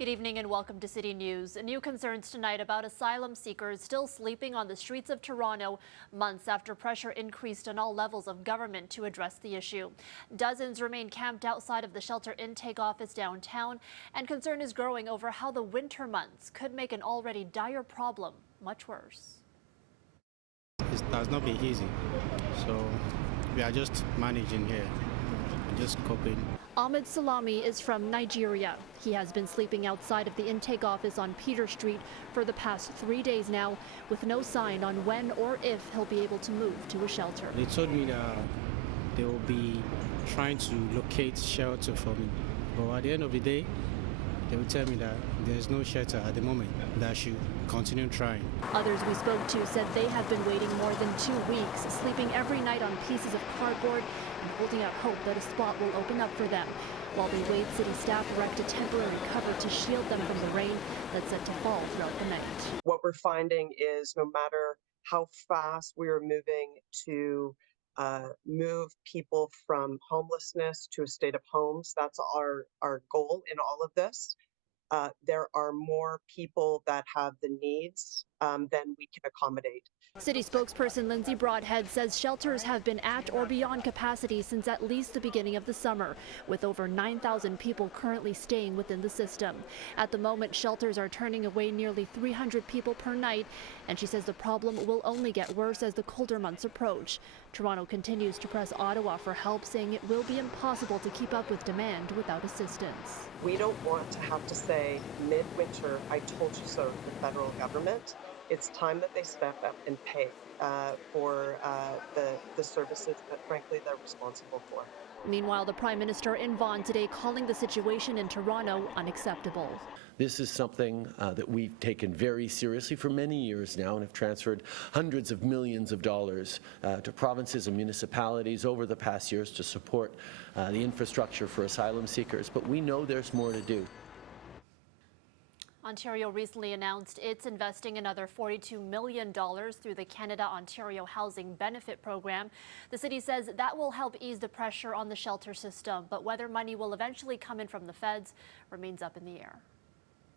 Good evening and welcome to City News. New concerns tonight about asylum seekers still sleeping on the streets of Toronto months after pressure increased on all levels of government to address the issue. Dozens remain camped outside of the shelter intake office downtown, and concern is growing over how the winter months could make an already dire problem much worse. It has not been easy, so we are just managing here, just coping. Ahmed Salami is from Nigeria. He has been sleeping outside of the intake office on Peter Street for the past 3 days now, with no sign on when or if he'll be able to move to a shelter. They told me that they will be trying to locate shelter for me, but at the end of the day, they will tell me that there's no shelter at the moment, that I should continue trying. Others we spoke to said they have been waiting more than 2 weeks, sleeping every night on pieces of cardboard and holding out hope that a spot will open up for them. While they wait, city staff erect a temporary cover to shield them from the rain that's set to fall throughout the night. What we're finding is no matter how fast we are moving to move people from homelessness to a state of homes, that's our goal in all of this. There are more people that have the needs than we can accommodate. City spokesperson Lindsay Broadhead says shelters have been at or beyond capacity since at least the beginning of the summer, with over 9,000 people currently staying within the system. At the moment, shelters are turning away nearly 300 people per night, and she says the problem will only get worse as the colder months approach. Toronto continues to press Ottawa for help, saying it will be impossible to keep up with demand without assistance. We don't want to have to say midwinter, I told you so to the federal government. It's time that they step up and pay for the services that, frankly, they're responsible for. Meanwhile, the Prime Minister in Vaughan today calling the situation in Toronto unacceptable. This is something that we've taken very seriously for many years now and have transferred hundreds of millions of dollars to provinces and municipalities over the past years to support the infrastructure for asylum seekers. But we know there's more to do. Ontario recently announced it's investing another $42 million through the Canada-Ontario Housing Benefit Program. The city says that will help ease the pressure on the shelter system, but whether money will eventually come in from the feds remains up in the air.